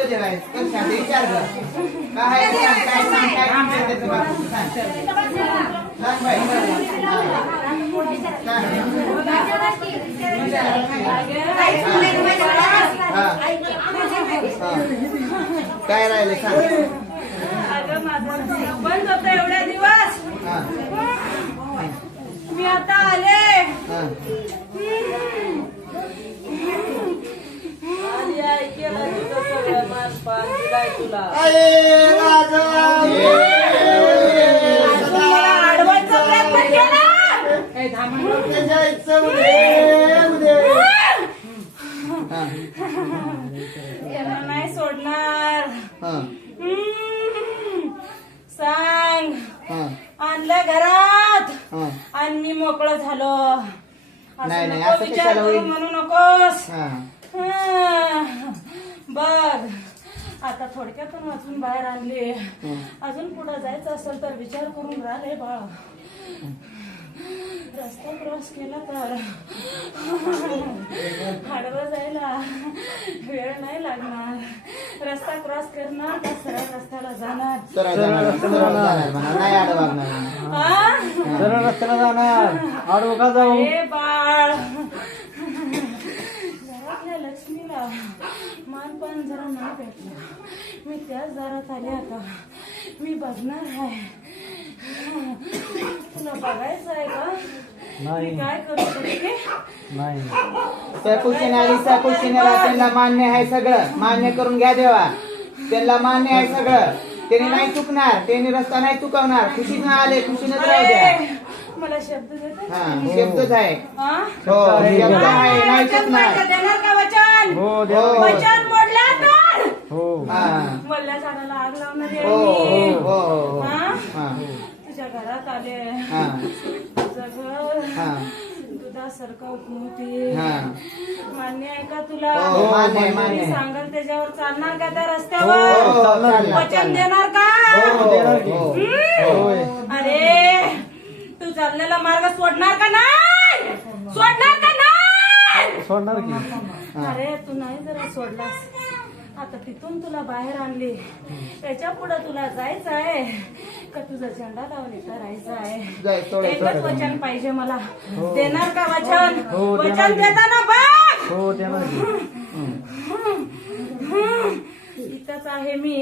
विचार. काय काय सांग, काय? सांग. सांग बाई. काय राहिले सांग अगं माझं बंद होतं एवढ्या दिवस. मी आता. आली आई केला तुझं सगळं मानपान दिलाय तुला अडवायचा प्रयत्न नाही सोडणार. हम्म. सांग. आणलं घरात. आणि मी मोकळं झालो नाही, नाही, असं विचार कशाला करू होईल? म्हणू नकोस हा. हं. बघ आता थोडक्यातून वाचून बाहेर आणले. अजून पुढे जायचं असेल तर विचार करून राहिले बाळ रस्ता क्रॉस केला तर आडवं जायला वेळ नाही लागणार रस्ता क्रॉस करणार का सरळ रस्त्याला जाणार सरळ जाणार, सरळ जाणार म्हणा, नाही आडवागणार म्हणा. हा? सरळ रस्त्याला जाणार आडवं का जाऊ ए घरातल्या लक्ष्मीला मानपान जरा नाही भेटलं. मी त्याच दारात आले आता. मी बघणार आहे. तुला बघायचं आहे का? मी काय करू शकते? नाही. आली सकुशीनेला त्यांना मान्य आहे सगळं. मान्य करून घ्या देवा. त्यांना मान्य आहे सगळं. त्यांनी नाही चुकणार. त्यांनी रस्ता नाही चुकवणार. खुशीनं आले खुशीनच राहू द्या. मला शब्द देतात हा शब्दच आहे. शब्द आहे नाही वचन चुकणार माझं देणार का वचन? हो हो. वचन मोडला तर? हो. हा. झाडाला आग लावणार आहे हो हो मी. तुझ्या घरात आले. हा. हा. होती. हा. मान्य आहे का तुला. सांगल त्याच्यावर चालणार का त्या रस्त्यावर? वचन. देणार का? हो? हो. अरे चाललेला मार्ग सोडणार का नाही? सोडणार का नाही? सोडणार की. अरे तू नाही जरा सोडलास. आता तिथून तुला बाहेर आणली. त्याच्या पुढे तुला जायचं आहे. का तुझा झेंडा लावून इथं राहायचं आहे? एकच. वचन पाहिजे मला. देणार का वचन? हो, वचन. देताना बघ! हो इथंच आहे मी.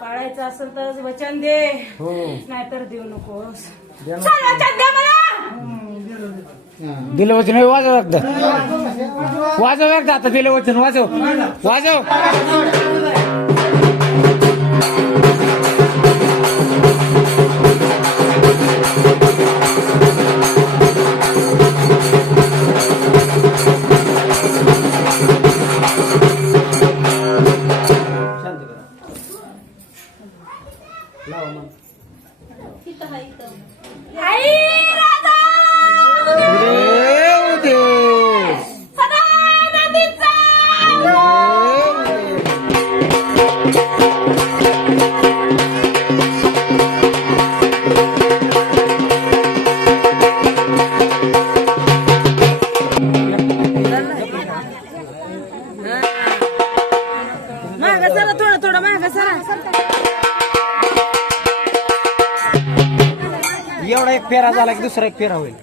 पाळायचं असेल तर वचन दे. हो. नाहीतर देऊ नकोस. देणार चल वचन दे मला. दिलं वचन वाजव एकदा. वाजव एकदा आता दिलं वचन वाजव. वाजव. झाला की दुसरा एक फेरा होईल.